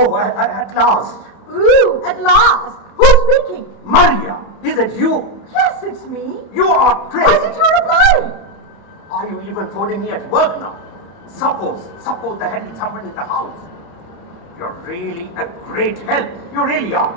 Oh, at last. Ooh, at last. Who's speaking? Maria, is it you? Yes, it's me. You are crazy. Why did you reply? Are you even phoning me at work now? Suppose there had been someone in the house. You're really a great help. You really are.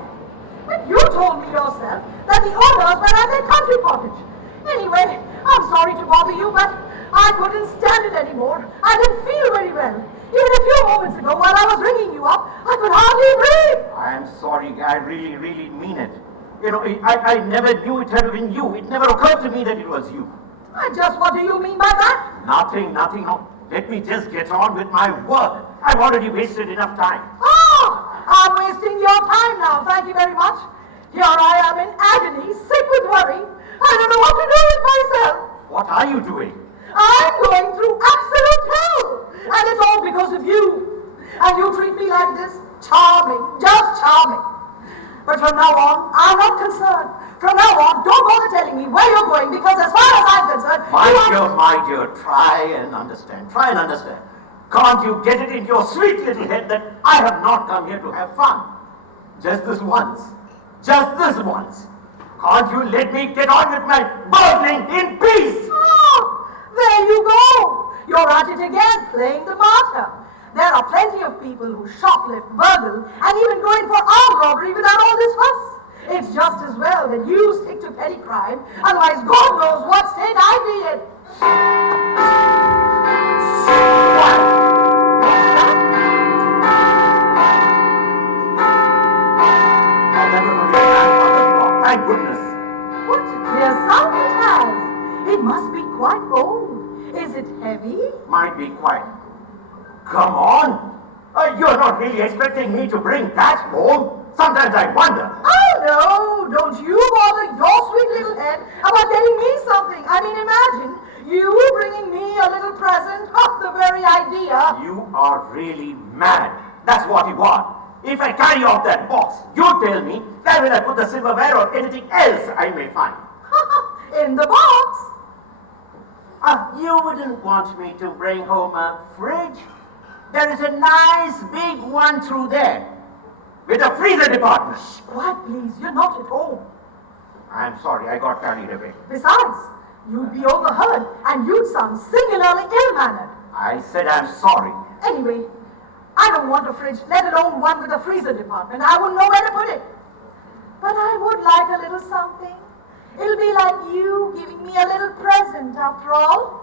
But you told me yourself that the owners were at their country cottage. Anyway, I'm sorry to bother you, but I couldn't stand it anymore. I didn't feel very well. Even a few moments ago, while I was ringing you up, I could hardly breathe. I'm sorry. I really mean it. You know, I never knew it had been you. It never occurred to me that it was you. Just what do you mean by that? Nothing. No. Let me just get on with my work. I've already wasted enough time. Oh, I'm wasting your time now. Thank you very much. Here I am in agony, sick with worry. I don't know what to do with myself. What are you doing? I'm going through absolute hell. And it's all because of you. And you treat me like this. Charming. Just charming. But from now on, I'm not concerned. From now on, don't bother telling me where you're going, because as far as I'm concerned, my dear, try and understand. Can't you get it in your sweet little head that I have not come here to have fun? Just this once. Can't you let me get on with my burgling in peace? Oh, there you go. You're at it again, playing the martyr. There are plenty of people who shoplift, burgle, and even go in for armed robbery without all this fuss. It's just as well that you stick to petty crime, otherwise God knows what state I'd be in. Thank goodness. What a clear sound it has. It must be quite old. Is it heavy? Might be quite. Come on. You're not really expecting me to bring that home? Sometimes I wonder. Oh, no. Don't you bother your sweet little head about getting me something. I mean, imagine you bringing me a little present. The very idea. You are really mad. That's what you are. If I carry off that box, you tell me where will I put the silverware or anything else I may find. In the box. You wouldn't want me to bring home a fridge? There is a nice big one through there, with a freezer department. Shh, quiet please, you're not at home. I'm sorry, I got carried away. Besides, you'd be overheard and you'd sound singularly ill-mannered. I said I'm sorry. Anyway, I don't want a fridge, let alone one with a freezer department. I wouldn't know where to put it. But I would like a little something. It'll be like you giving me a little present after all.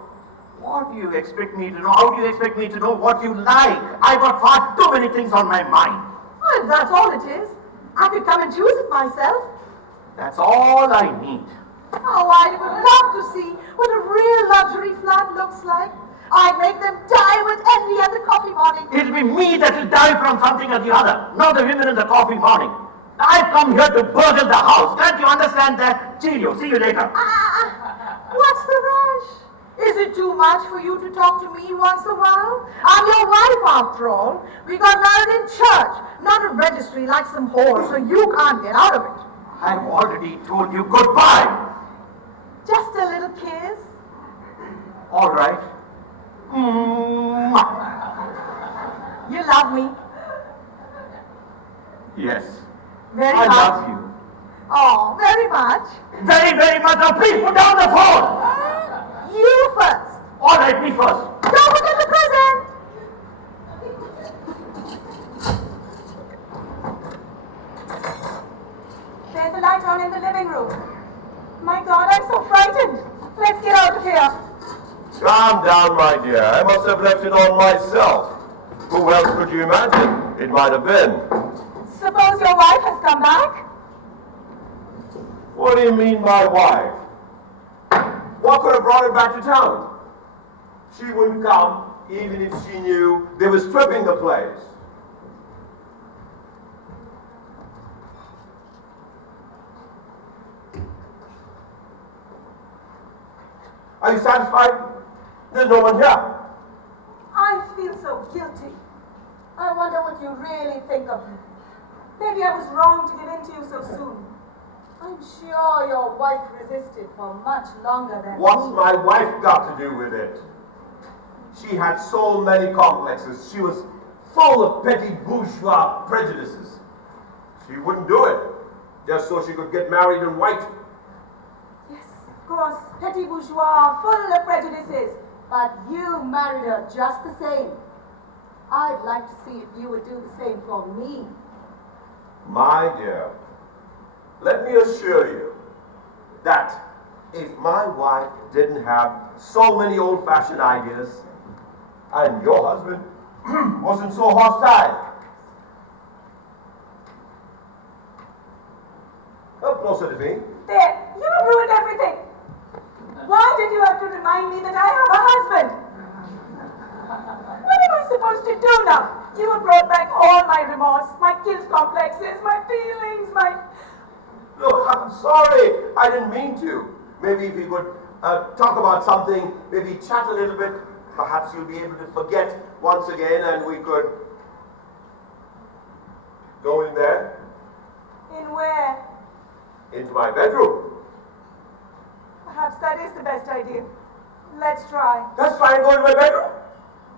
What do you expect me to know? How do you expect me to know what you like? I've got far too many things on my mind. Well, if that's all it is, I could come and choose it myself. That's all I need. Oh, I would love to see what a real luxury flat looks like. I'd make them die with envy at the coffee morning. It'll be me that will die from something or the other, not the women in the coffee morning. I've come here to burgle the house. Can't you understand that? Cheerio, see you later. What's the rush? Is it too much for you to talk to me once a while? I'm your wife, after all. We got married in church, not a registry like some whore, so you can't get out of it. I've already told you goodbye. Just a little kiss? All right. You love me? Yes. Very I much. love you. Oh, very much. Very much. Now please put down the phone. You first. All right, me first. Don't forget the present. There's a light on in the living room. My God, I'm so frightened. Let's get out of here. Calm down, my dear. I must have left it on myself. Who else could you imagine it might have been? Suppose your wife has come back? What do you mean by wife? What could have brought her back to town? She wouldn't come even if she knew they were stripping the place. Are you satisfied? There's no one here. I feel so guilty. I wonder what you really think of me. Maybe I was wrong to give in to you so soon. I'm sure your wife resisted for much longer than What's me. my wife got to do with it? She had so many complexes. She was full of petty bourgeois prejudices. She wouldn't do it, just so she could get married in white. Yes, of course, petty bourgeois, full of prejudices. But you married her just the same. I'd like to see if you would do the same for me. My dear, let me assure you that if my wife didn't have so many old-fashioned ideas, and your husband wasn't so hostile. Come closer to me. There, you have ruined everything. Why did you have to remind me that I have a husband? What am I supposed to do now? You have brought back all my remorse, my guilt complexes, my feelings, my... Look, I'm sorry. I didn't mean to. Maybe if you could talk about something, maybe chat a little bit, perhaps you'll be able to forget once again and we could go in there. In where? Into my bedroom. Perhaps that is the best idea. Let's try. Let's try and go into my bedroom.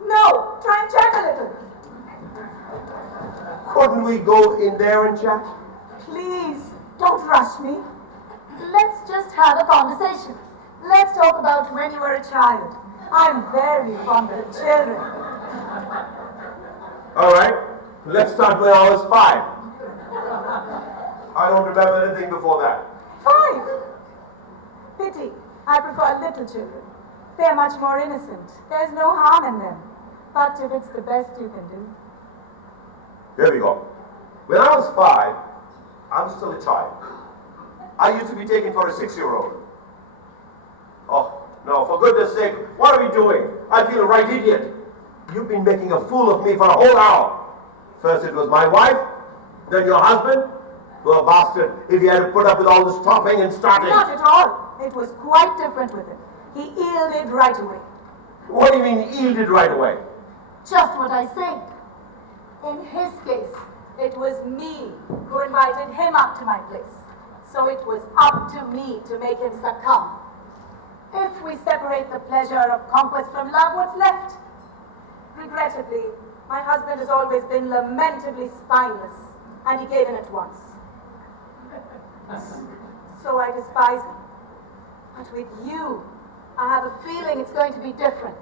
No, try and chat a little. Couldn't we go in there and chat? Please, don't rush me. Let's just have a conversation. Let's talk about when you were a child. I'm very fond of children. All right, let's start when I was 5. I don't remember anything before that. 5. Pity. I prefer little children. They're much more innocent. There's no harm in them. But if it's the best you can do. Here we go. When I was 5, I was still a child. I used to be taken for a 6-year-old. Oh, no, for goodness sake, what are we doing? I feel a right idiot. You've been making a fool of me for a whole hour. First it was my wife, then your husband. Poor bastard, if he had to put up with all this talking and starting. Not at all. It was quite different with him. He yielded right away. What do you mean yielded right away? Just what I said. In his case, it was me who invited him up to my place. So it was up to me to make him succumb. If we separate the pleasure of conquest from love, what's left? Regrettably, my husband has always been lamentably spineless, and he gave in at once. So I despise him. But with you, I have a feeling it's going to be different.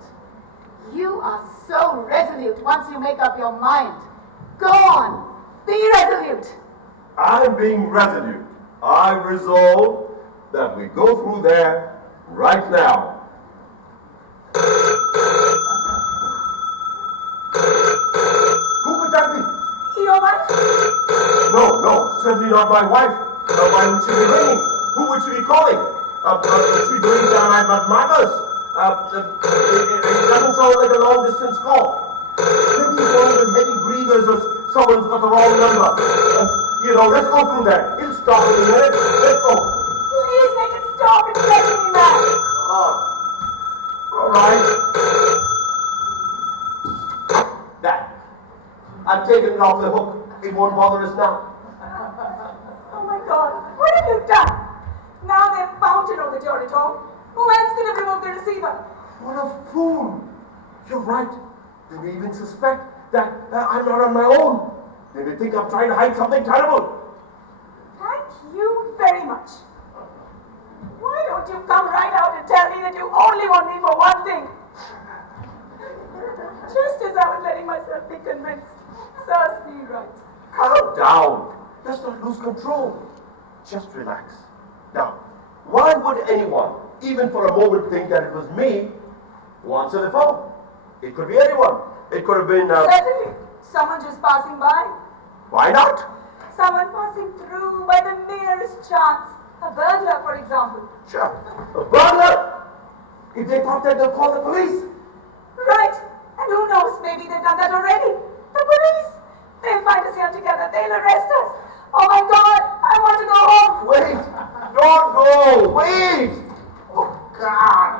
You are so resolute once you make up your mind. Go on, be resolute. I'm being resolute. I resolve that we go through there right now. Who could that be? Your wife? No, certainly not my wife. Why would she be ringing? Who would she be calling? She believes that I'm at mother's. It doesn't sound like a long-distance call. Maybe it's one of the heavy breathers or someone's got the wrong number. Let's go through that. It'll stop in a minute. Let's go. Please make it stop. It's getting me mad. All right. That. I've taken it off the hook. It won't bother us now. Oh my God, what have you done? Now they're mounted on the door at home. Who else could have removed the receiver? What a fool. You're right. They may even suspect that I'm not on my own. They may think I'm trying to hide something terrible. Thank you very much. Why don't you come right out and tell me that you only want me for one thing? Just as I was letting myself be convinced. Serves me right. Calm down. Let's not lose control. Just relax. Now, why would anyone, even for a moment, think that it was me who answered the phone? It could be anyone. It could have been... Certainly. Someone just passing by. Why not? Someone passing through by the merest chance. A burglar, for example. Sure. A burglar? If they thought that, they'll call the police. Right. And who knows, maybe they've done that already. The police. They'll find us here together. They'll arrest us. Oh my God, I want to go home. Wait. Don't go. Wait. Oh, God.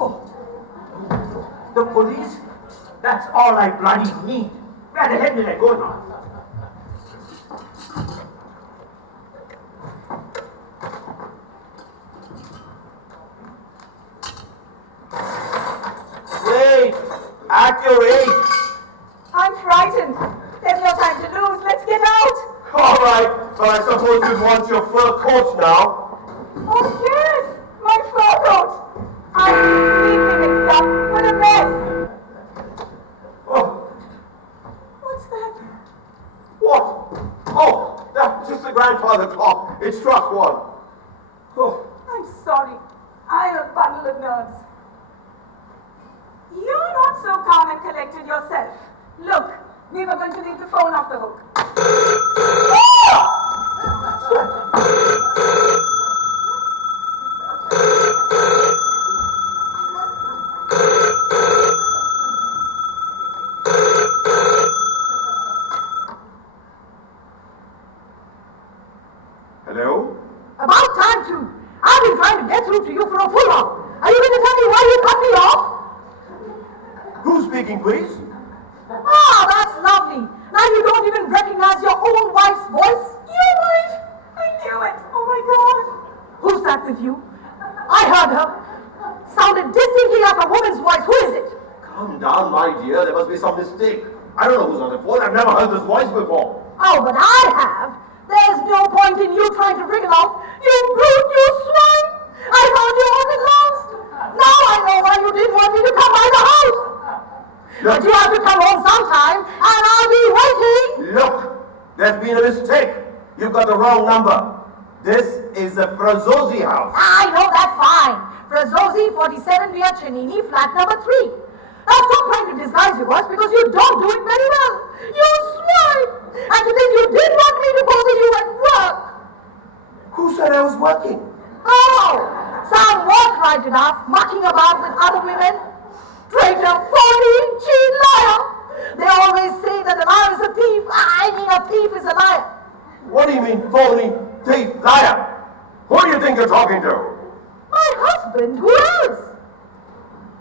Oh. The police? That's all I bloody need. Where the hell did I go now? At your age. I'm frightened. There's no time to lose. Let's get out. All right, but I suppose you'd want your fur coat now. Oh, yes, my fur coat. I'm sleeping and stuff. What a mess. Oh, What's that? what? Oh, that's just the grandfather clock. It struck one. Oh, I'm sorry. I'm a bundle of nerves. You're not so calm and collected yourself. Look, we were going to leave the phone off the hook. hello? About time to. I've been trying to get through to you for a full hour. Are you going to tell me why you cut me off? Who's speaking, please? Ah, that's lovely. Now you don't even recognize your own wife's voice? Your wife! I knew it! Oh my God! Who's that with you? I heard her. Sounded distinctly like a woman's voice. Who is it? Calm down, my dear. There must be some mistake. I don't know who's on the phone. I've never heard this voice before. Oh, but I have. There's no point in you trying to wriggle out. You brute, you swine! I found you out at last. Now I know why you didn't want me to come by the house. But you have to come home sometime, and I'll be waiting. Look, there's been a mistake. You've got the wrong number. This is the Frazosi house. I know that fine. Frazosi, 47 via Chenini, flat number 3. Now stop trying to disguise your voice because you don't do it very well. You swine! And to think you did want me to bother you at work. Who said I was working? Oh, some work right enough, mucking about with other women. Traitor, phony, cheat, liar. They always say that a liar is a thief. I mean, a thief is a liar. What do you mean, phony, thief, liar? Who do you think you're talking to? My husband, who else?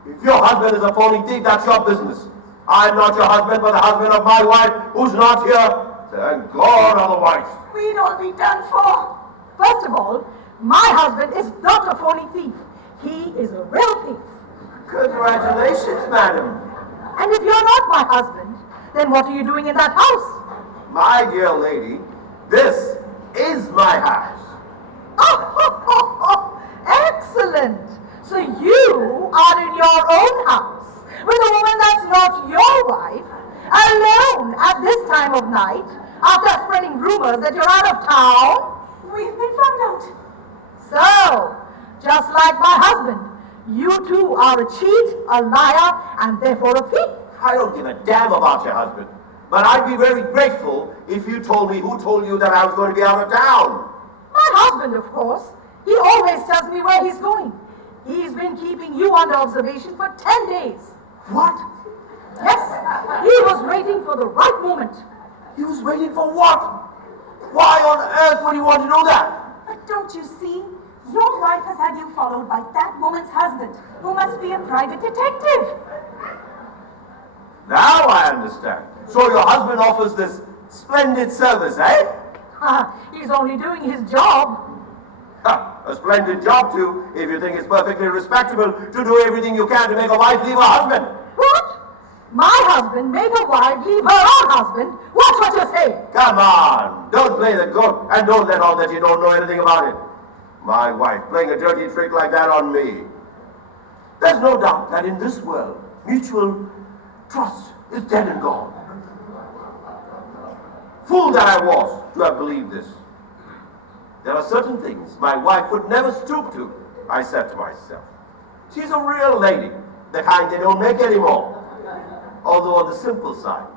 If your husband is a phony thief, that's your business. I'm not your husband, but the husband of my wife, who's not here. Thank God otherwise. We'd all be done for. First of all, my husband is not a phony thief. He is a real thief. Congratulations, madam. And if you're not my husband, then what are you doing in that house? My dear lady, this is my house. Oh, excellent. So you are in your own house with a woman that's not your wife, alone at this time of night, after spreading rumors that you're out of town? We've been found out. So, just like my husband, you too are a cheat, a liar, and therefore a thief. I don't give a damn about your husband, but I'd be very grateful if you told me who told you that I was going to be out of town. My husband, of course. He always tells me where he's going. He's been keeping you under observation for 10 days. What? Yes, he was waiting for the right moment. He was waiting for what? Why on earth would he want to know that? But don't you see? Your wife has had you followed by that woman's husband, who must be a private detective. Now I understand. So your husband offers this splendid service, eh? He's only doing his job. Ha, a splendid job too, if you think it's perfectly respectable to do everything you can to make a wife leave her husband. What? My husband make a wife leave her own husband? Watch what you say. Come on, don't play the goat and don't let on that you don't know anything about it. My wife playing a dirty trick like that on me. There's no doubt that in this world, mutual trust is dead and gone. Fool that I was to have believed this. There are certain things my wife would never stoop to, I said to myself. She's a real lady, the kind they don't make anymore. Although on the simple side,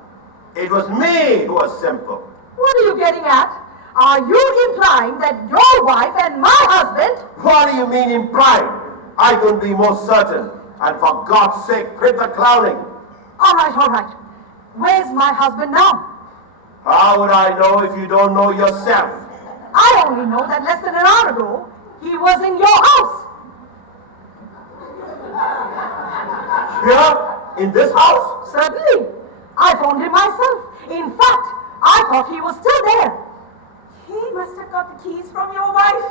it was me who was simple. What are you getting at? Are you implying that your wife and my husband... What do you mean implying? I couldn't be more certain. And for God's sake, quit the clowning. All right. Where's my husband now? How would I know if you don't know yourself? I only know that less than an hour ago, he was in your house. Here? In this house? Certainly. I phoned him myself. In fact, I thought he was still there. He must have got the keys from your wife.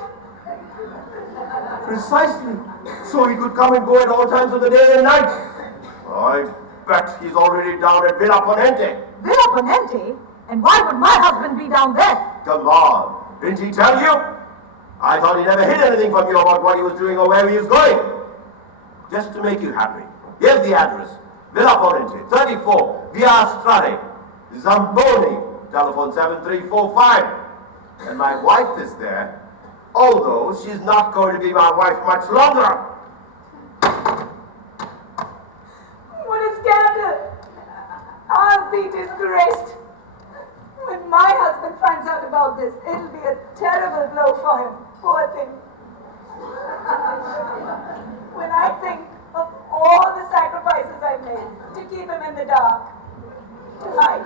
Precisely. So he could come and go at all times of the day and night. bet he's already down at Villa Ponente. Villa Ponente? And why would my husband be down there? Come on, didn't he tell you? I thought he never hid anything from you about what he was doing or where he was going. Just to make you happy, here's the address. Villa Ponente, 34, Via Strade, Zamboni, telephone 7345. And my wife is there, although she's not going to be my wife much longer. What a scandal! I'll be disgraced. When my husband finds out about this, it'll be a terrible blow for him. Poor thing. When I think of all the sacrifices I've made to keep him in the dark, to hide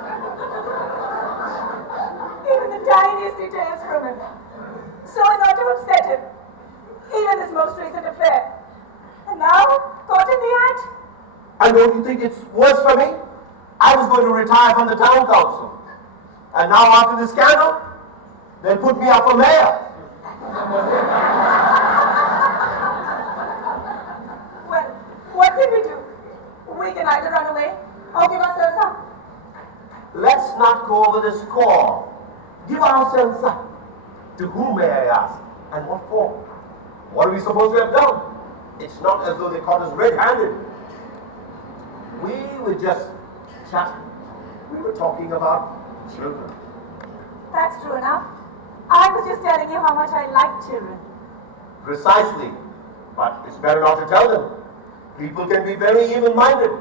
even the tiniest details from him, so as not to upset him, even this most recent affair. And now, caught in the act. And don't you think it's worse for me? I was going to retire from the town council. And now after the scandal, they'll put me up for mayor. Well, what can we do? We can either run away or give ourselves up. Let's not go over the score. Give ourselves up. To whom, may I ask? And what for? What are we supposed to have done? It's not as though they caught us red-handed. We were just chatting. We were talking about children. That's true enough. I was just telling you how much I like children. Precisely. But it's better not to tell them. People can be very even-minded.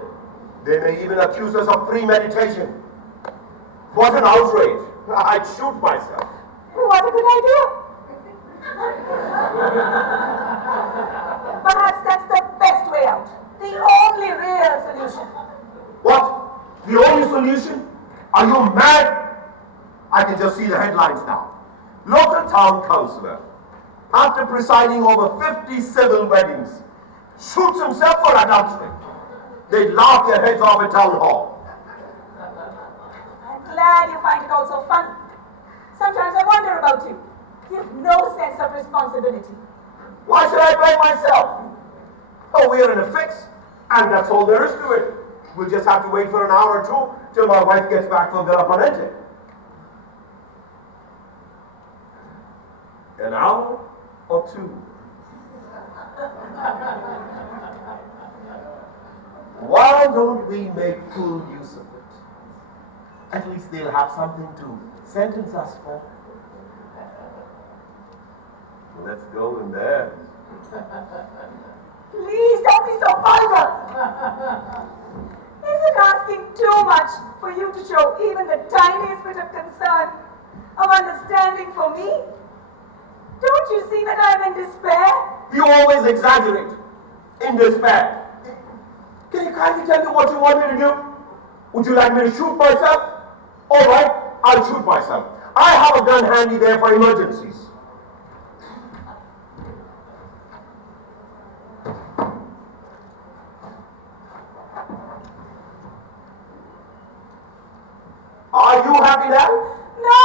They may even accuse us of premeditation. What an outrage. I'd shoot myself. What a good idea. Perhaps that's the best way out. The only real solution. What? The only solution? Are you mad? I can just see the headlines now. Local town councillor, after presiding over 50 civil weddings, shoots himself for adultery. They'd laugh their heads off at town hall. I'm glad you find it all so fun. Sometimes I wonder about you. You've no sense of responsibility. Why should I blame myself? Oh, we're in a fix, and that's all there is to it. We'll just have to wait for an hour or two till my wife gets back from Villa Ponente. An hour or two? Why don't we make full use of it? At least they'll have something to sentence us for. Let's go in there. Please don't be so vulgar. Is it asking too much for you to show even the tiniest bit of concern, of understanding for me? Don't you see that I'm in despair? You always exaggerate. In despair. Can you kindly tell me what you want me to do? Would you like me to shoot myself? All right, I'll shoot myself. I have a gun handy there for emergencies. Are you happy now? No!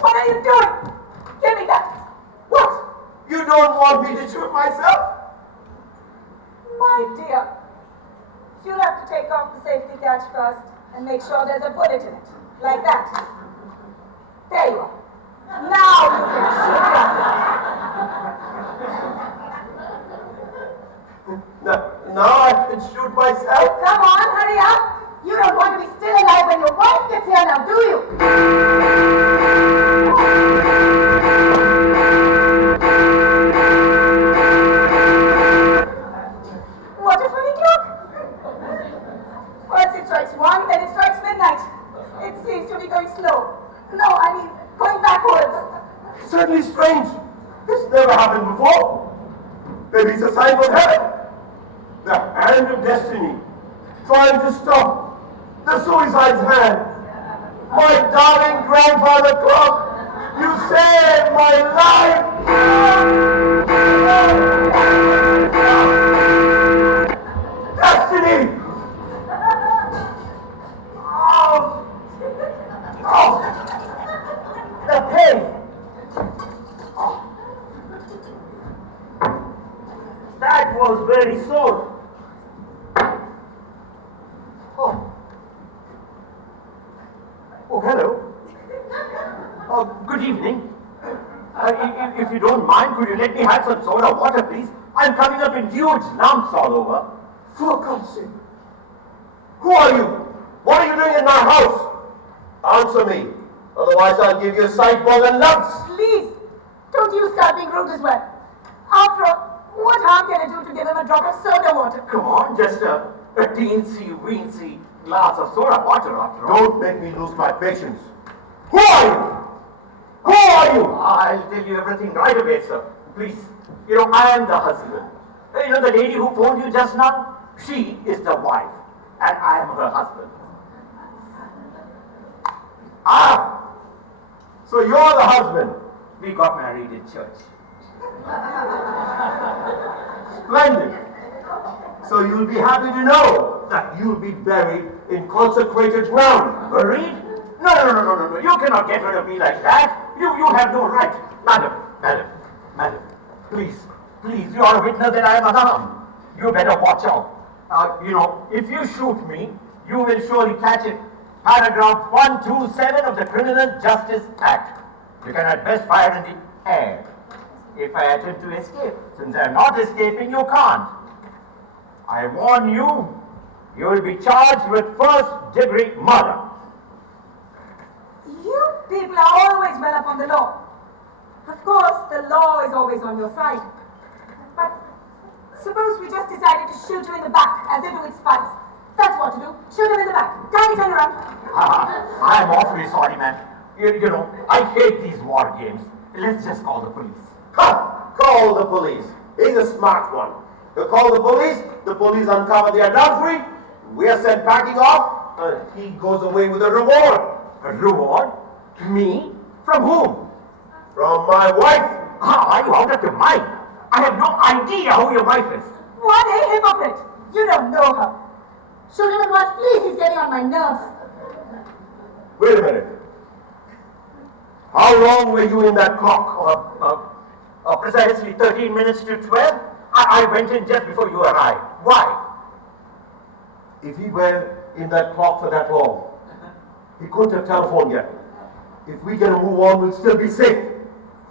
What are you doing? Give me that. What? You don't want me to shoot myself? My dear, you'll have to take off the safety catch first and make sure there's a bullet in it. Like that. There you are. Now you can shoot yourself. Now I can shoot myself? Come on, hurry up. You don't want to be still alive when your wife gets here now, do you? What a funny clock. First it strikes 1, then it strikes midnight. It seems to be going slow. No, I mean, going backwards. Certainly strange. This never happened before. Maybe it's a sign from heaven. The hand of destiny trying to stop the suicide's hand. My darling grandfather clock, you saved my life! Destiny! Oh! Oh! The pain! Oh. That was very sore. could you let me have some soda water, please? I'm coming up in huge lumps all over. For God's sake. Who are you? What are you doing in my house? Answer me. Otherwise I'll give you a sight more than lumps. Please, don't you start being rude as well. After all, what harm can I do to give him a drop of soda water? Come on, just a teensy-weensy glass of soda water after all. Don't make me lose my patience. Who are you? Who are you? I'll tell you everything right away, sir. Please. You know, I am the husband. You know the lady who phoned you just now? She is the wife. And I am her husband. Ah! So you're the husband. We got married in church. Splendid. So you'll be happy to know that you'll be buried in consecrated ground. Buried? No. You cannot get rid of me like that. You have no right. Madam. Please, you are a witness that I am unarmed. You better watch out. You know, if you shoot me, you will surely catch it. Paragraph 127 of the Criminal Justice Act. You can at best fire in the air. If I attempt to escape, since I am not escaping, you can't. I warn you, you will be charged with first-degree murder. You people are always well up on the law. Of course, the law is always on your side. But suppose we just decided to shoot you in the back, as they do with spies. That's what to do. Shoot him in the back. Tiny, turn around. I'm awfully sorry, man. You know, I hate these war games. Let's just call the police. Ha! Call the police. He's a smart one. You call the police uncover the adultery, we are sent packing off, and he goes away with a reward. A reward? Me? From whom? From my wife. Are you out of your mind? I have no idea who your wife is. What a hypocrite! You don't know her. Shoot him at once, please. He's getting on my nerves. Wait a minute. How long were you in that clock? Precisely 13 minutes to 12. I went in just before you arrived. Why? If he were in that clock for that long, he couldn't have telephoned yet. If we get a move on, we'll still be safe.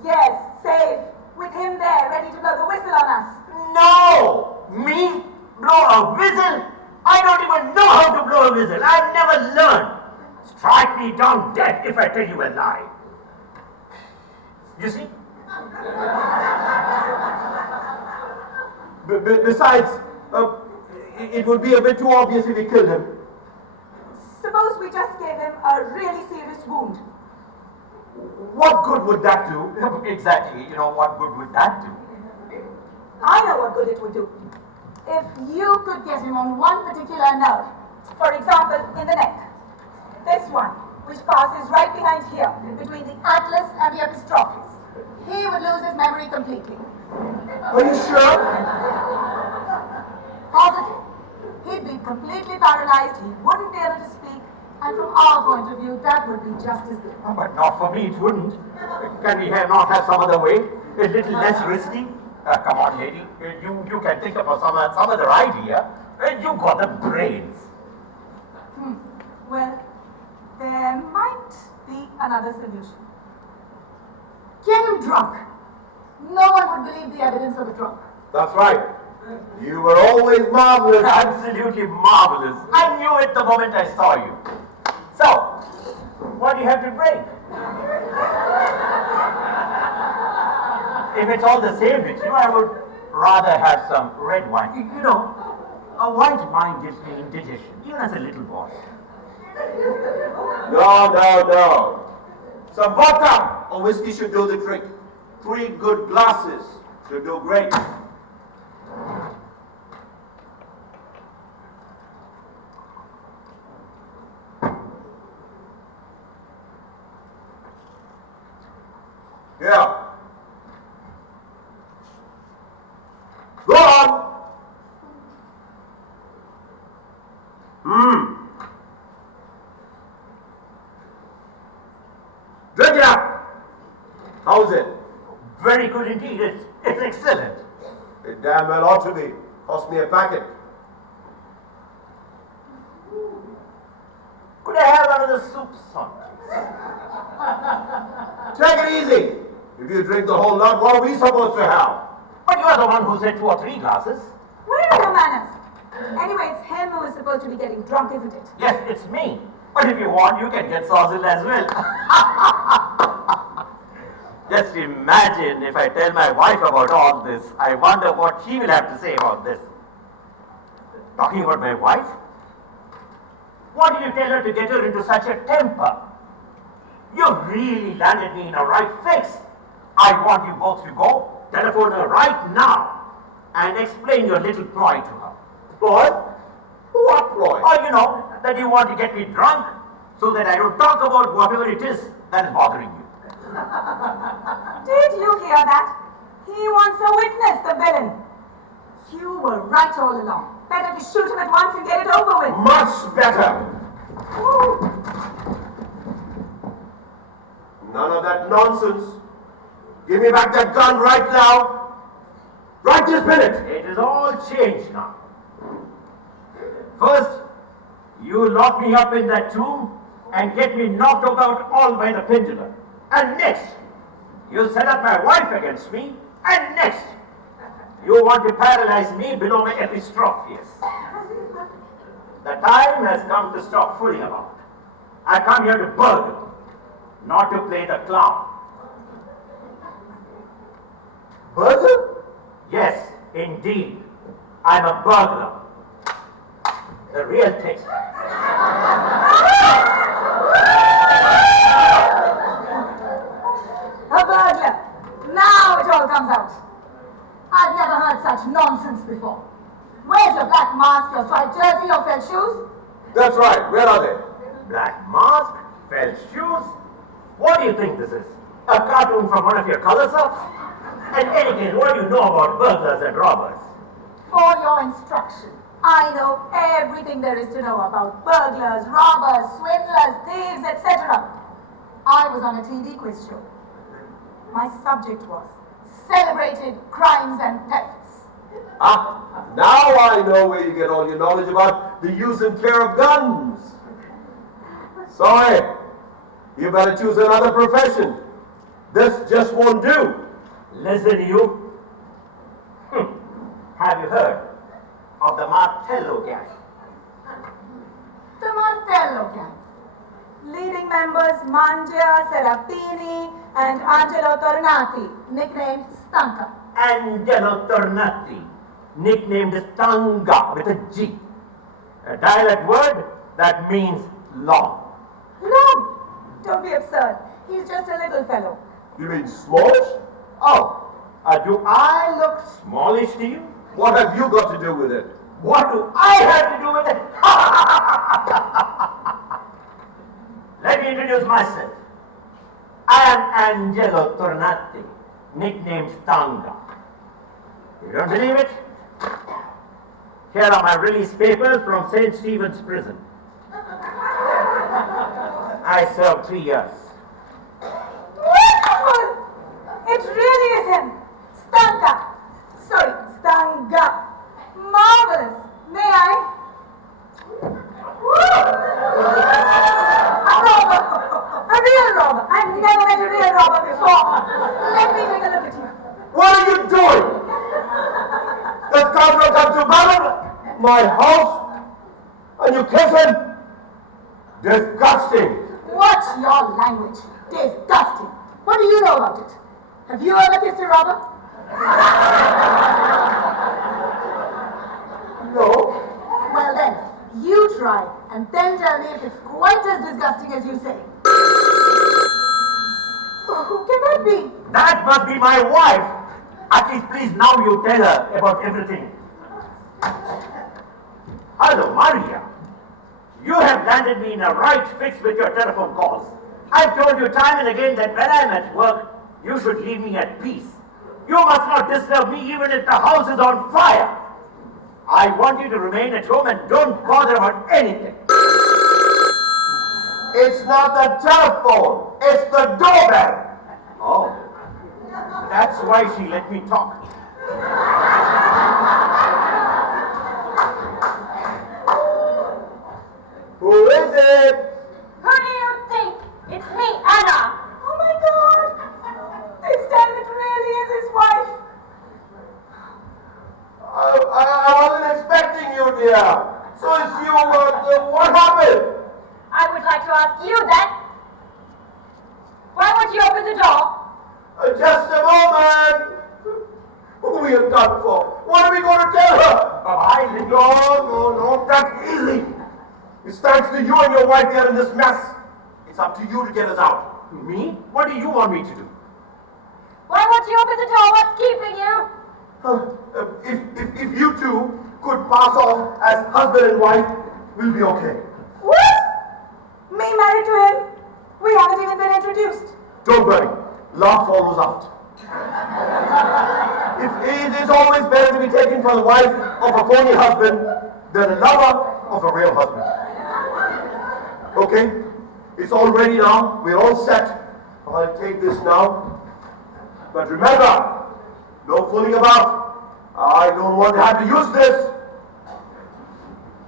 Yes, safe. With him there, ready to blow the whistle on us. No! Me? Blow a whistle? I don't even know how to blow a whistle. I've never learned. Strike me down dead if I tell you a lie. You see? Besides, it would be a bit too obvious if we killed him. Suppose we just gave him a really serious wound. What good would that do? Exactly. You know, what good would that do? I know what good it would do. If you could get him on one particular nerve, for example, in the neck, this one, which passes right behind here, between the atlas and the epistrophes, he would lose his memory completely. Are you sure? Positive. He'd be completely paralyzed, he wouldn't be able to speak, and from our point of view, that would be just as good. But not for me, it wouldn't. Can we not have some other way? A little less risky? Come on, lady. You can think of some other idea. You got the brains. Well, there might be another solution. Get him drunk. No one would believe the evidence of a drunk. That's right. You were always marvelous. Absolutely marvelous. I knew it the moment I saw you. So, what do you have to drink? If it's all the same with you, I would rather have some red wine. You know, a white wine gives me indigestion, even as a little boy. No. Some vodka or whiskey should do the trick. 3 good glasses should do great. Yeah. Go on. Drink it up. How's it? Very good indeed. It's excellent. It damn well ought to be. Cost me a packet. Could I have another soup, son? Take it easy. If you drink the whole lot, what are we supposed to have? But you are the one who said 2 or 3 glasses. Where are your manners? Anyway, it's him who is supposed to be getting drunk, isn't it? Yes, it's me. But if you want, you can get sozzled as well. Just imagine if I tell my wife about all this. I wonder what she will have to say about this. Talking about my wife? What did you tell her to get her into such a temper? You really landed me in a right fix. I want you both to go, telephone her right now, and explain your little ploy to her. Ploy? What ploy? Oh, you know, that you want to get me drunk so that I don't talk about whatever it is that is bothering you. Did you hear that? He wants a witness, the villain. You were right all along. Better to shoot him at once and get it over with. Much better. Ooh. None of that nonsense. Give me back that gun right now. Right this minute. It is all changed now. First, you lock me up in that tomb and get me knocked out all by the pendulum. And next, you set up my wife against me. And next, you want to paralyze me below my epistrophes. The time has come to stop fooling about. I come here to burgle, not to play the clown. Burglar? Yes, indeed. I'm a burglar. The real thing. A burglar. Now it all comes out. I've never heard such nonsense before. Where's your black mask, your striped jersey, your felt shoes? That's right. Where are they? Black mask, felt shoes. What do you think this is? A cartoon from one of your color subs? In any case, what do you know about burglars and robbers? For your instruction, I know everything there is to know about burglars, robbers, swindlers, thieves, etc. I was on a TV quiz show. My subject was celebrated crimes and thefts. Ah, now I know where you get all your knowledge about the use and care of guns. Sorry, you better choose another profession. This just won't do. Listen, you. Have you heard of the Martello gang? The Martello gang. Leading members Mangia, Serafini, and Angelo Tornati, nicknamed Stanka. Angelo Tornati, nicknamed Stanga with a G. A dialect word that means long. No, don't be absurd. He's just a little fellow. You mean smallish? Oh, do I look smallish to you? What have you got to do with it? What do I have to do with it? Let me introduce myself. I am Angelo Tornati, nicknamed Stanga. You don't believe it? Here are my release papers from St. Stephen's Prison. I served 3 years. Wonderful! It really is him. Stanka. Sorry, Stanga. Marvelous. May I? A robber. A real robber. I've never met a real robber before. Let me take a look at you. What are you doing? The scoundrel comes to burgle my house and you kiss him? Disgusting. Watch your language. Disgusting. What do you know about it? Have you ever kissed a robber? No. Well then, you try, and then tell me if it's quite as disgusting as you say. Who can that be? That must be my wife. At least please now you tell her about everything. Hello, Maria. You have landed me in a right fix with your telephone calls. I've told you time and again that when I'm at work, you should leave me at peace. You must not disturb me even if the house is on fire. I want you to remain at home and don't bother about anything. It's not the telephone. It's the doorbell. Oh, that's why she let me talk. Who is it? Who do you think? It's me, Anna. Oh my God! It's Yeah. So it's you. What happened? I would like to ask you that. Why won't you open the door? Just a moment. We are done for. What are we going to tell her? No, that's easy. It's thanks to you and your wife we are in this mess. It's up to you to get us out. Me? What do you want me to do? Why won't you open the door? What's keeping you? If you two could pass off as husband and wife, we'll be okay. What? Me married to him? We haven't even been introduced. Don't worry. Love follows after. It is always better to be taken for the wife of a phony husband than a lover of a real husband. Okay? It's all ready now. We're all set. I'll take this now. But remember, no fooling about. I don't want to have to use this.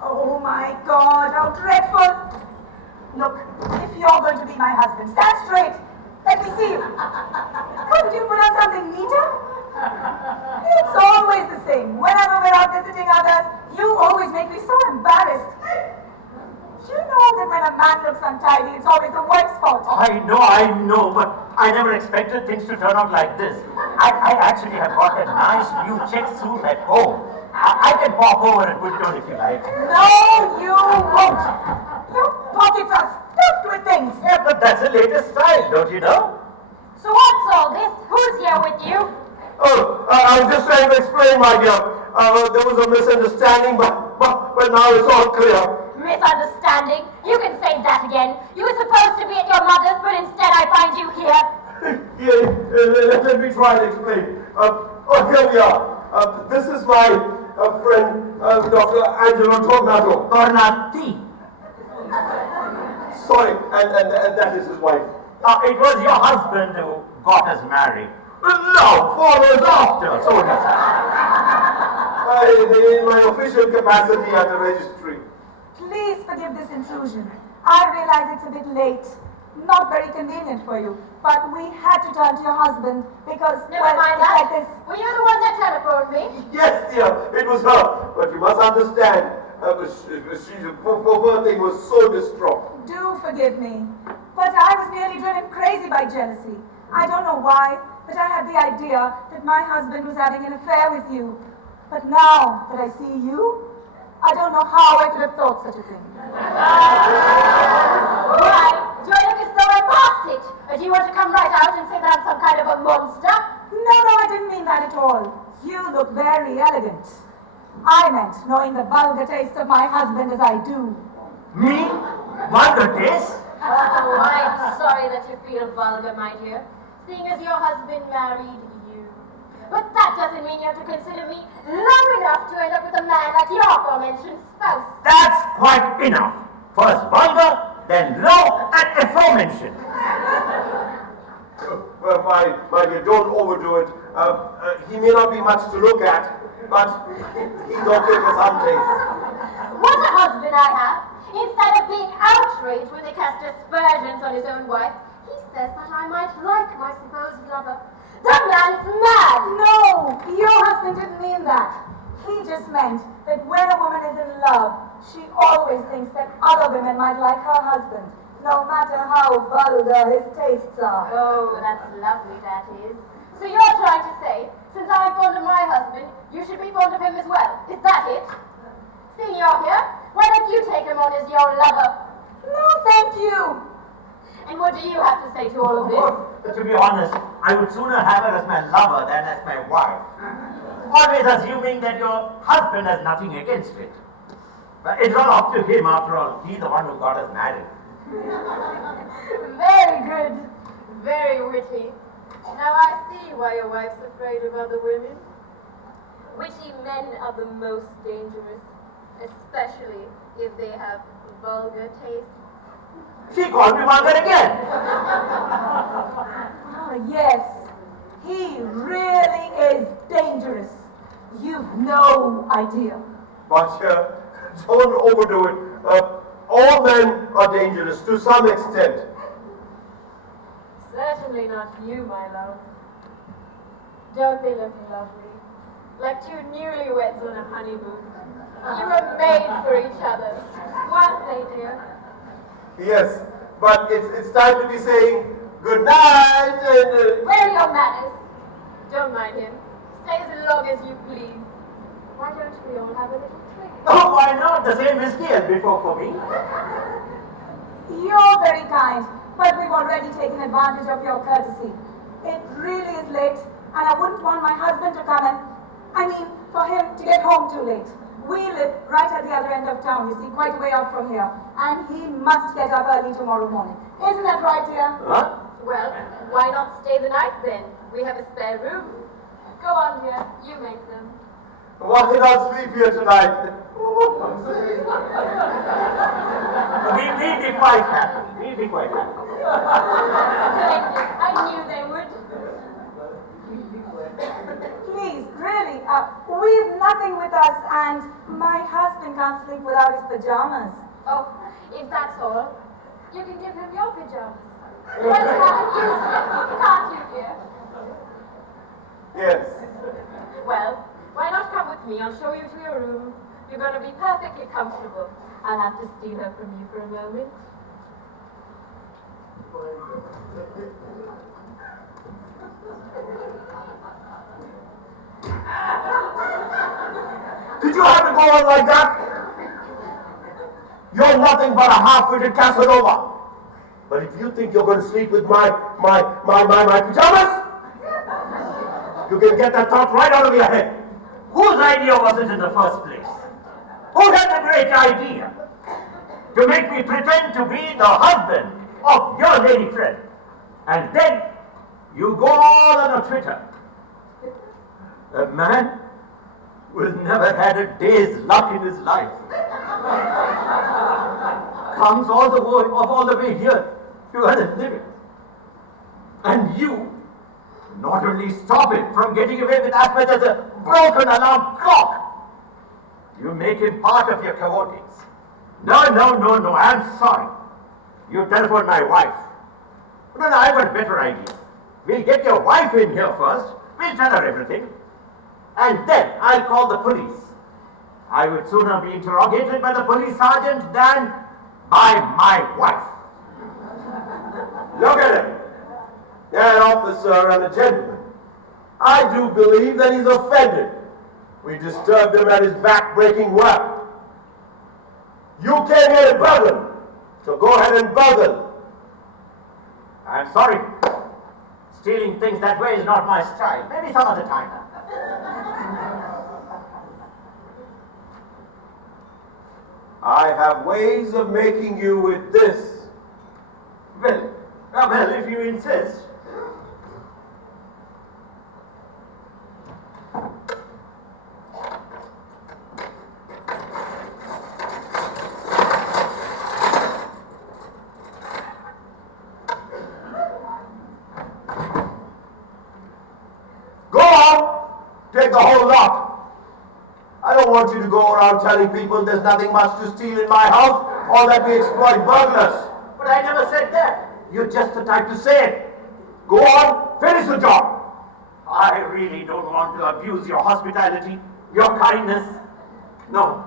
Oh my God, how dreadful. Look, if you're going to be my husband, stand straight. Let me see you. Couldn't you put on something neater? It's always the same. Whenever we're out visiting others, you always make me so embarrassed. You know that when a man looks untidy, it's always the wife's fault. I know, but I never expected things to turn out like this. I actually have got a nice new check suit at home. I can pop over and put it on if you like. No, you won't. Your pockets are stuffed with things. Yeah, but that's the latest style, don't you know? So what's all this? Who's here with you? Oh, I was just trying to explain, my dear. There was a misunderstanding, but now it's all clear. Misunderstanding? You can say that again. You were supposed to be at your mother's, but instead I find you here. Let me try to explain. Here we are. This is my friend, Dr. Angelo Tornato. Tornati. Sorry, and that is his wife. It was your husband who got us married. Love follows after, so it is. In my official capacity at the registry. Please forgive this intrusion. I realize it's a bit late. Not very convenient for you. But we had to turn to your husband because, Never mind it's that. like this. Were you the one that telephoned me? Yes, dear, it was her. But you must understand, the poor thing was so distraught. Do forgive me. But I was nearly driven crazy by jealousy. I don't know why, but I had the idea that my husband was having an affair with you. But now that I see you, I don't know how I could have thought such a thing. Why? Do I look as though I passed it? Or do you want to come right out and say that I'm some kind of a monster? No, I didn't mean that at all. You look very elegant. I meant knowing the vulgar taste of my husband as I do. Me? Vulgar taste? Oh, I'm sorry that you feel vulgar, my dear, seeing as your husband married you. But that doesn't mean you have to consider me low enough to end up with a man like your aforementioned spouse. That's quite enough. First vulgar, then low and aforementioned. Well, my dear, don't overdo it. He may not be much to look at, but he's okay for some taste. What a husband I have! Instead of being outraged when they cast aspersions on his own wife, he says that I might like my supposed lover. The man's mad! No, your husband didn't mean that. He just meant that when a woman is in love, she always thinks that other women might like her husband, no matter how vulgar his tastes are. Oh, that's lovely, that is. So you're trying to say, since I'm fond of my husband, you should be fond of him as well. Is that it? Seeing you're here, why don't you take him on as your lover? No, thank you. And what do you have to say to all of this? To be honest, I would sooner have her as my lover than as my wife. Always assuming that your husband has nothing against it. But it's all up to him after all. He's the one who got us married. Very good. Very witty. Now I see why your wife's afraid of other women. Witty men are the most dangerous, especially if they have vulgar taste. She called me vulgar again. Ah, yes, he really is dangerous. You've no idea. But don't overdo it. All men are dangerous to some extent. Certainly not you, my love. Don't they look lovely? Like two newlyweds on a honeymoon. You were made for each other, weren't they, dear? Yes, but it's time to be saying good night and... Where are your manners? Don't mind him. Stay as long as you please. Why don't we all have a little drink? Oh, why not? The same whiskey as before for me. You're very kind, but we've already taken advantage of your courtesy. It really is late, and I wouldn't want my husband to come in. I mean, for him to get home too late. We live right at the other end of town, you see, quite a way off from here. And he must get up early tomorrow morning. Isn't that right, dear? Huh? Well, why not stay the night then? We have a spare room. Go on, dear. You make them. Why not sleep here tonight? We'll be quite happy. We'll be quite happy. Splendid. I knew they would. Please, really, we've nothing with us, and my husband can't sleep without his pajamas. Oh, if that's all, you can give him your pajamas. Well, you haven't used them, can't you, dear? Yes. Well, why not come with me? I'll show you to your room. You're going to be perfectly comfortable. I'll have to steal her from you for a moment. Did you have to go on like that? You're nothing but a half-witted Casanova. But if you think you're going to sleep with my pajamas, you can get that thought right out of your head. Whose idea was it in the first place? Who had the great idea to make me pretend to be the husband of your lady friend? And then you go all on a Twitter. A man who has never had a day's luck in his life comes all the way here to earn a living. And you not only stop him from getting away with as much as a broken alarm clock, you make him part of your cavotings. No, I'm sorry. You telephoned my wife. No, I've got a better idea. We'll get your wife in here first. We'll tell her everything. And then I'll call the police. I would sooner be interrogated by the police sergeant than by my wife. Look at him. An officer and a gentleman. I do believe that he's offended. We disturbed him at his back-breaking work. You came here to burgle, so go ahead and burgle. I'm sorry. Stealing things that way is not my style. Maybe some other time. I have ways of making you with this. Well, if you insist. Go on, take the whole lot. I don't want you to go around telling people there's nothing much to steal in my house or that we exploit burglars. But I never said that. You're just the type to say it. Go on, finish the job. I really don't want to abuse your hospitality, your kindness. No.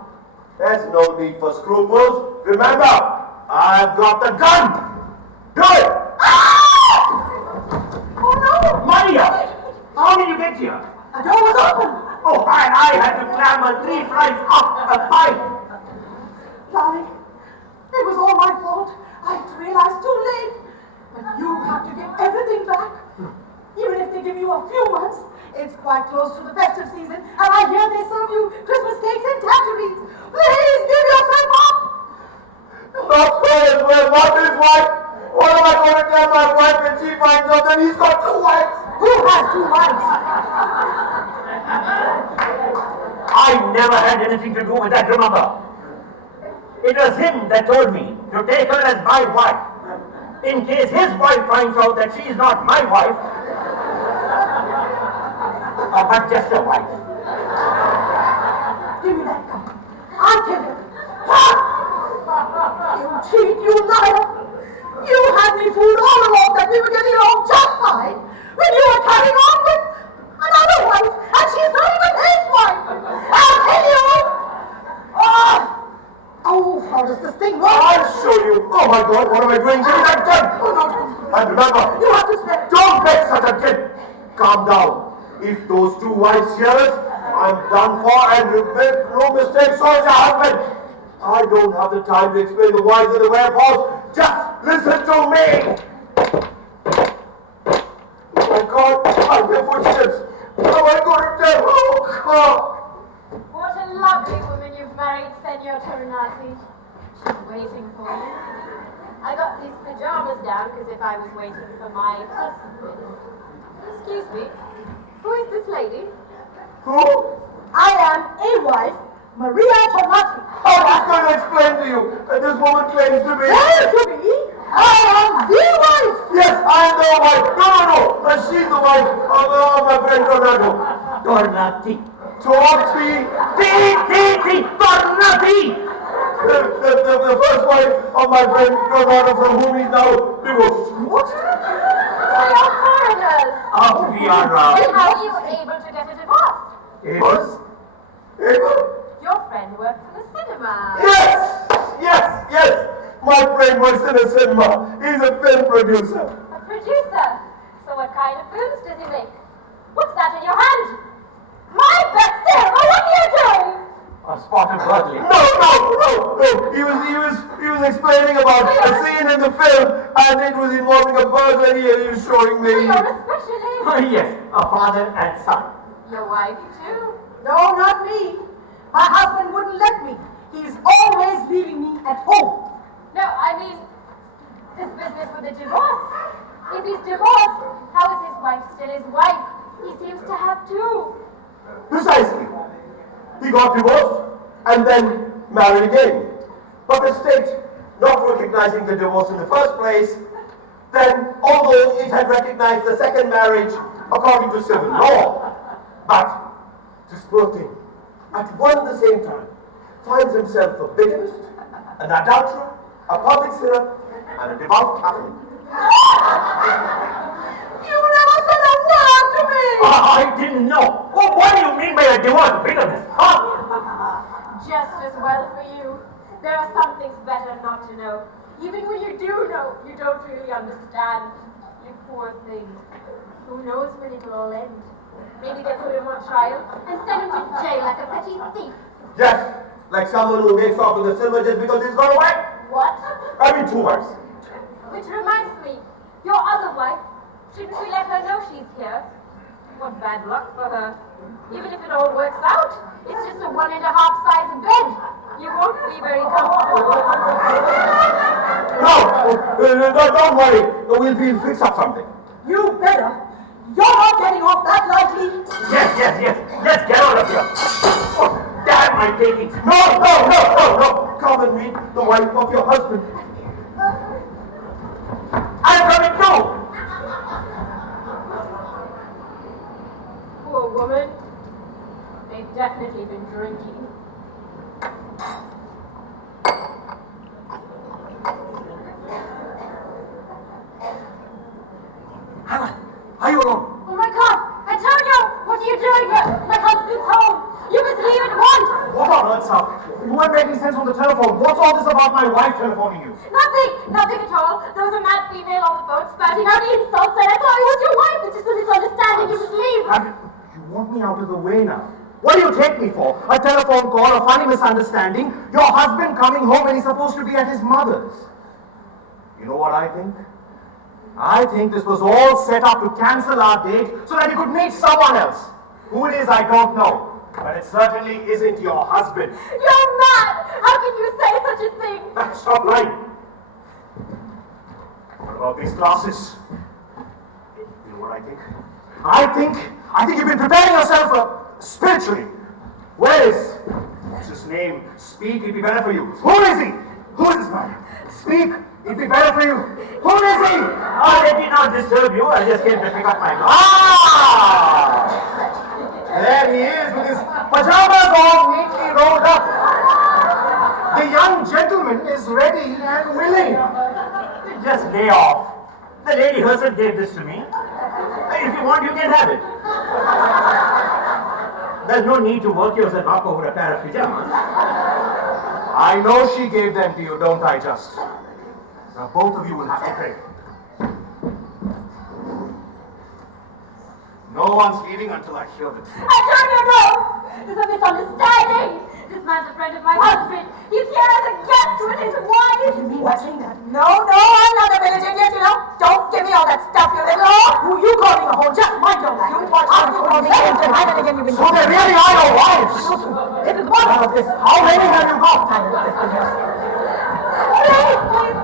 There's no need for scruples. Remember, I've got the gun. Do it. Oh no! Maria! How did you get here? The door was open. Oh, I had to clamber 3 flights up a pipe. Larry, it was all my fault. I realized too late. But you have to give everything back. Even if they give you a few months, it's quite close to the festive season, and I hear they serve you Christmas cakes and tangerines. Please give yourself up. Not fair, well, not his wife. What am I going to tell my wife when she finds out that he's got 2 wives? Who has 2 wives? I never had anything to do with that, remember? It was him that told me to take her as my wife, in case his wife finds out that she is not my wife, but just a wife. Give me that gun. I'll kill him. You cheat, you liar. You had me fooled all along that we were getting along just fine when you were carrying on with another wife, and she's not even his wife. I'll kill you. How does this thing work? I'll show you. Oh my God, what am I doing? Give me that gun. Oh, no. And remember, You have to spare. don't make such a kid. Calm down. If those two wives hear us, I'm done for, and make no mistake, so is your husband. I don't have the time to explain the whys and the wherefores. Just listen to me. Oh my God, I hear footsteps. What am I going to tell? Oh God. What a lovely woman you've married, Senor Tornati. She's waiting for you. I got these pajamas down because if I was waiting for my husband. Excuse me. Who is this lady? Who? I am a wife, Maria Tornati. I was going to explain to you that this woman claims to be... Claims to be? I am the wife. Yes, I am the wife. No. She's the wife of my friend Tornado. Tornati. Torti. Tornati! The first wife of my friend Tornado, from whom he's now divorced. What? We are foreigners. Oh, we are, Then how are you able to get a divorce? Amos? Able? Your friend works in the cinema. Yes. My friend works in a cinema. He's a film producer. A producer. So what kind of films does he make? What's that in your hand? My best cinema, what are you doing? A spotted burglar. No. He was explaining about a scene in the film, and it was involving a burglary, and he was showing So me. you're a specialist. Yes, a father and son. Your wife too. No, not me. My husband wouldn't let me. He's always leaving me at home. No, I mean, this business with the divorce. If he's divorced, how is his wife still his wife? He seems to have two. Precisely. He got divorced and then married again. But the state, not recognizing the divorce in the first place, then, although it had recognized the second marriage according to civil law, but this poor thing, at one and the same time, finds himself a bigamist, an adulterer, a public sinner, and a devout Catholic. You never said a word to me. I didn't know. Well, what do you mean by a divorce bigamist? Huh? Just as well for you. There are some things better not to know. Even when you do know, you don't really understand. You poor thing. Who knows when it will all end? Maybe they'll put him on trial and send him to jail like a petty thief. Yes, like someone who makes off with the silver just because he's got a wife. What? I mean, two wives. Which reminds me, your other wife, shouldn't we let her know she's here? What bad luck for her. Even if it all works out, it's just a 1.5 size bed. You won't be very comfortable. No, don't worry. We'll fix up something. You better. You're not getting off that lightly. Yes. Let's get out of here. Oh, damn, I'm taking. No. Come and meet the wife of your husband. I'm coming too. Poor woman. They've definitely been drinking. Hannah, are you alone? Oh my God! Antonio! What are you doing here? My husband's home! You must leave at once! What on earth, sir? You weren't making sense on the telephone. What's all this about my wife telephoning you? Nothing at all. There was a mad female on the phone spouting out insults and I thought it was your wife. It's just a misunderstanding. You must leave. You want me out of the way now? What do you take me for? A telephone call, a funny misunderstanding? Your husband coming home when he's supposed to be at his mother's? You know what I think? I think this was all set up to cancel our date so that you could meet someone else. Who it is, I don't know. But it certainly isn't your husband. You're mad! How can you say such a thing? Stop lying. What about these glasses? You know what I think? I think you've been preparing yourself spiritually. Where is? What's his name? Speak, it'd be better for you. Who is he? Who is this man? Speak, it'd be better for you. Who is he? Let me not disturb you. I just came to pick up my glass. There he is with his pajamas all neatly rolled up. The young gentleman is ready and willing. Just lay off. The lady herself gave this to me. If you want, you can have it. There's no need to work yourself up over a pair of pajamas. I know she gave them to you, don't I, Just? Now both of you will have to pay. No one's leaving until I hear this. I told you no! There's a misunderstanding! This man's a friend of my husband. He's here as a guest with his wife. You mean by saying that? No, I'm not a village idiot, you know. Don't give me all that stuff, you little whore. Who you calling a whore? Just mind your language. You call me again, you've been... So they really are your wives! It is one of this. How many have you got?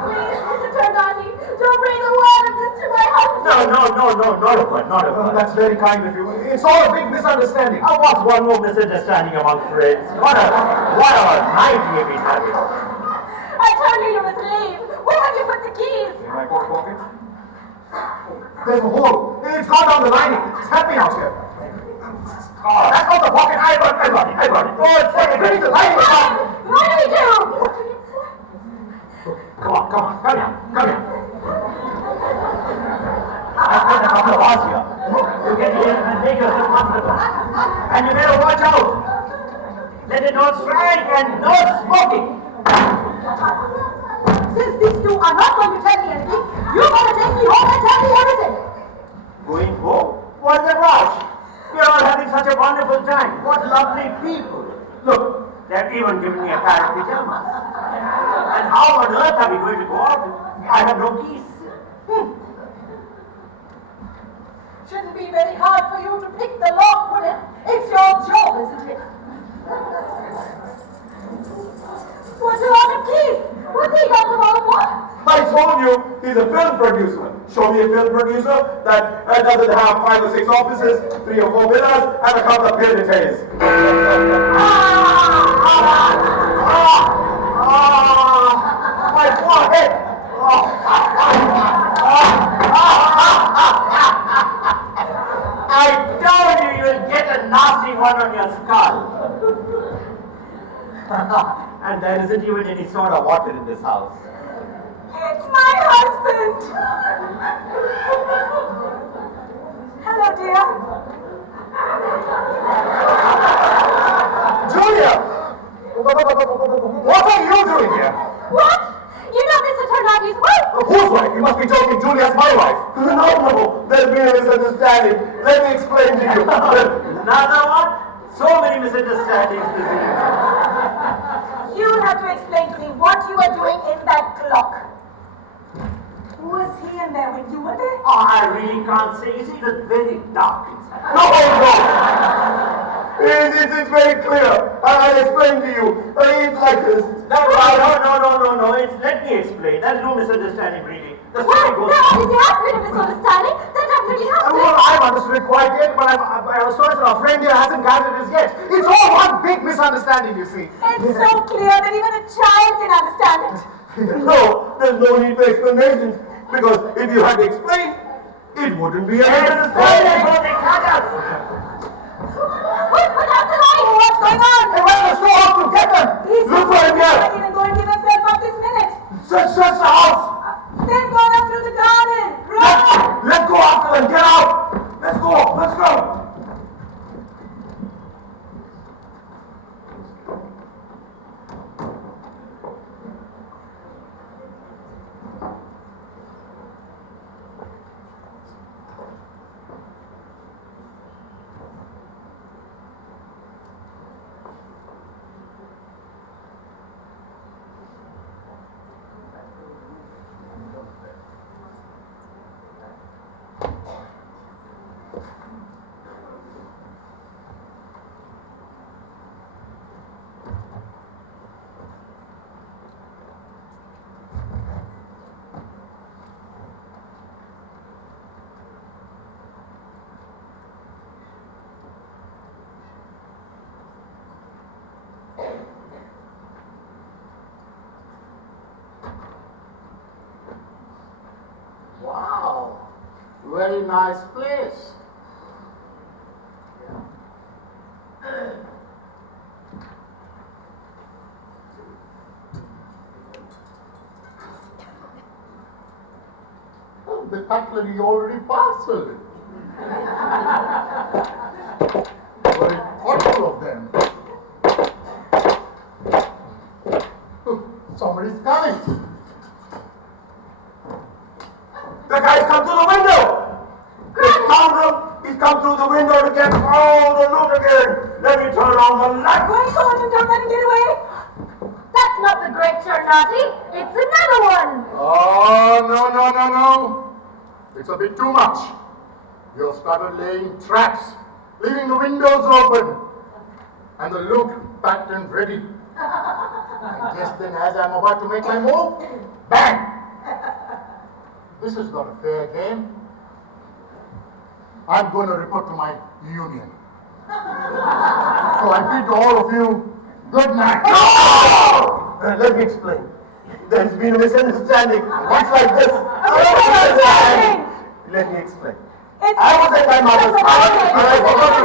Please, Mr. Tardani, don't bring the word of this to my husband. No, not a word, not a word. That's very kind of you. It's all a big misunderstanding. What's one more misunderstanding among friends? What a night we've been having. I told you you must leave. Where have you put the keys? In my coat pocket? There's a hole. It's gone down the lining. Help me out here. Oh, that's not the pocket. I got it. Oh, it's like bring the lining out. What do we do? Come here. I've got a couple of hours here. You get here and make yourself comfortable. And you better watch out. Let it not strike and no smoking. Since these two are not going to tell me anything, you're going to take me home and tell me everything. Going home? What's the rush? We're all having such a wonderful time. What lovely people. Look, they've even given me a pair of pajamas. And how on earth are we going to go out? I have no keys. Shouldn't be very hard for you to pick the lock, would it? It's your job, isn't it? What's a lot of keys? What's he got them all for? I told you, he's a film producer. Show me a film producer that doesn't have 5 or 6 offices, 3 or 4 villas, and a couple of buildings. My forehead! I told you you'll get a nasty one on your skull. And there isn't even any sort of water in this house. It's my husband. Hello, dear. Julia! What are you doing here? What? You know Mr. Tardani's wife? Whose wife? You must be joking. Julia's my wife. No, there's been a misunderstanding. Let me explain to you. Another one? So many misunderstandings this evening. You'll have to explain to me what you were doing in that clock. Was he in there when you were there? Oh, I really can't say. You see, it's very dark inside. No. It's very clear. I'll explain to you. It's like this. No. Let me explain. There's no misunderstanding, really. The Well, story goes there on. obviously has been a misunderstanding. That definitely has been. Well, I've understood it quite yet, but I was told that our friend here hasn't gathered it yet. It's all one big misunderstanding, you see. It's so clear that even a child can understand it. No, there's no need for explanations. Because if you had to explain, it wouldn't be a misunderstanding. Put out the light! What's going on? Hey, well, let's go out to get them. He's Look for him here. not even going to give himself up this minute. Search the house. They've gone up through the garden. Run! Let's go after them. Get out. Let's go. Wow, very nice place. Oh, the cutlery already parceled. Very thoughtful of them. Somebody's coming. The guy's come through the window! He's come through the window to get all the loot again! Let me turn on the light! Wait, go on and don't let him get away. That's not the great Charnati. It's another one. Oh, no. It's a bit too much. You've started laying traps, leaving the windows open, and the loot packed and ready. And just then, as I'm about to make my move, bang! This is not a fair game. I'm going to report to my union. So I bid all of you good night. No! Let me explain. There's been a misunderstanding. It's like this. Let me explain. I was at my mother's house and I forgot to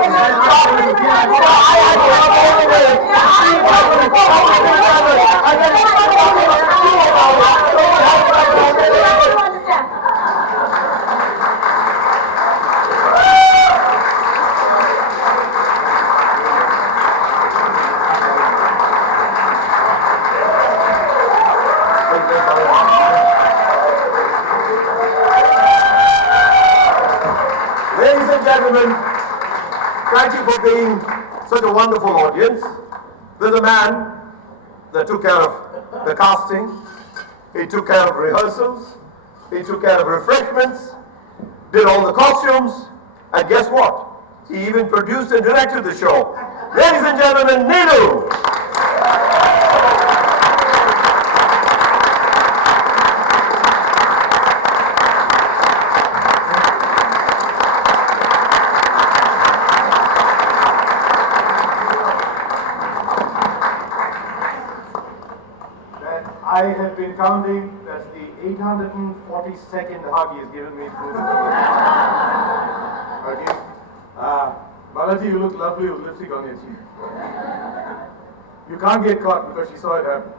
Ladies and gentlemen, thank you for being such a wonderful audience. There's a man that took care of the casting, he took care of rehearsals, he took care of refreshments, did all the costumes, and guess what? He even produced and directed the show. Ladies and gentlemen, Neelu! I have been counting, that's the 842nd hug he has given me. Okay. Balaji, you look lovely with lipstick on your cheek. You can't get caught because she saw it happen.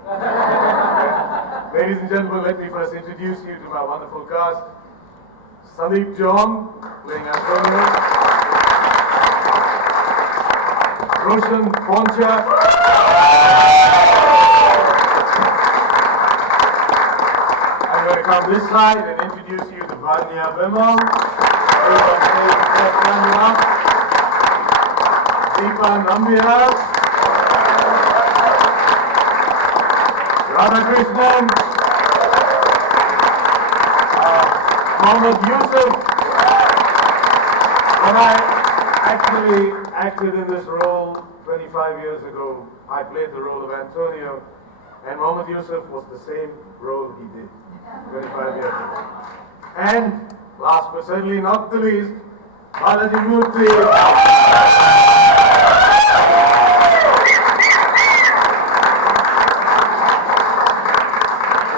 Okay. Ladies and gentlemen, let me first introduce you to my wonderful cast. Sandeep John, playing Antonio. Roshan Poncha. I'm going to come this side and introduce you to Vanya Vimal, Deepa Nambiar, Radhakrishnan, Mohammed Yusuf. When I actually acted in this role 25 years ago, I played the role of Antonio, and Mohammed Yusuf was the same role he did 25 years ago. And last but certainly not the least, Balaji Murthy.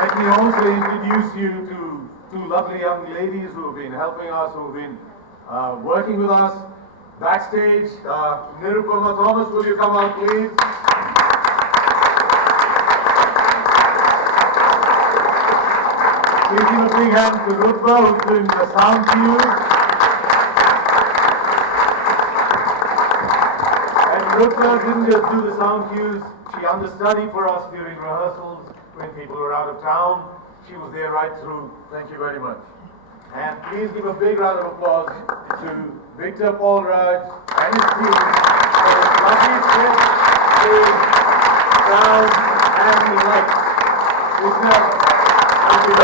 Let me also introduce you to two lovely young ladies who have been helping us, who have been working with us backstage. Nirupama Thomas, will you come out, please? Please give a big hand to Rutba, who's doing the sound cues. And Rutba didn't just do the sound cues, she understudied for us during rehearsals when people were out of town. She was there right through. Thank you very much. And please give a big round of applause to Victor Paul Raj and his team for his lovely script, stage, sound, and the lights. Listeners, thank you.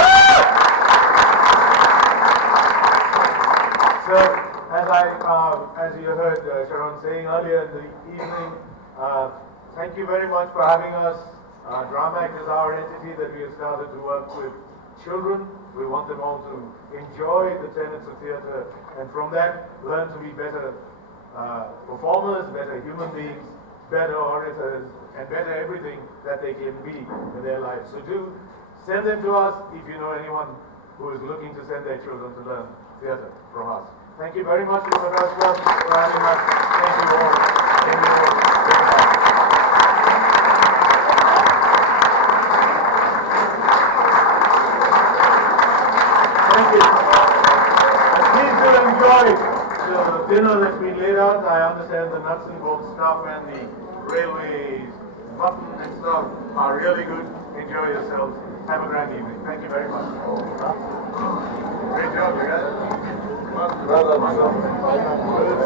So, as you heard Sharon saying earlier in the evening, thank you very much for having us. Dramac is our entity that we have started to work with children. We want them all to enjoy the tenets of theatre, and from that learn to be better performers, better human beings, better orators, and better everything that they can be in their lives. So do send them to us if you know anyone who is looking to send their children to learn theatre from us. Thank you very much, Madras Club, for having us. Thank you all. Thank you all. Thank you. And please do enjoy the dinner that's been laid out. I understand the nuts and bolts stuff and the railway mutton and stuff are really good. Enjoy yourselves. Have a grand evening. Thank you very much. Great job, you guys. Well done,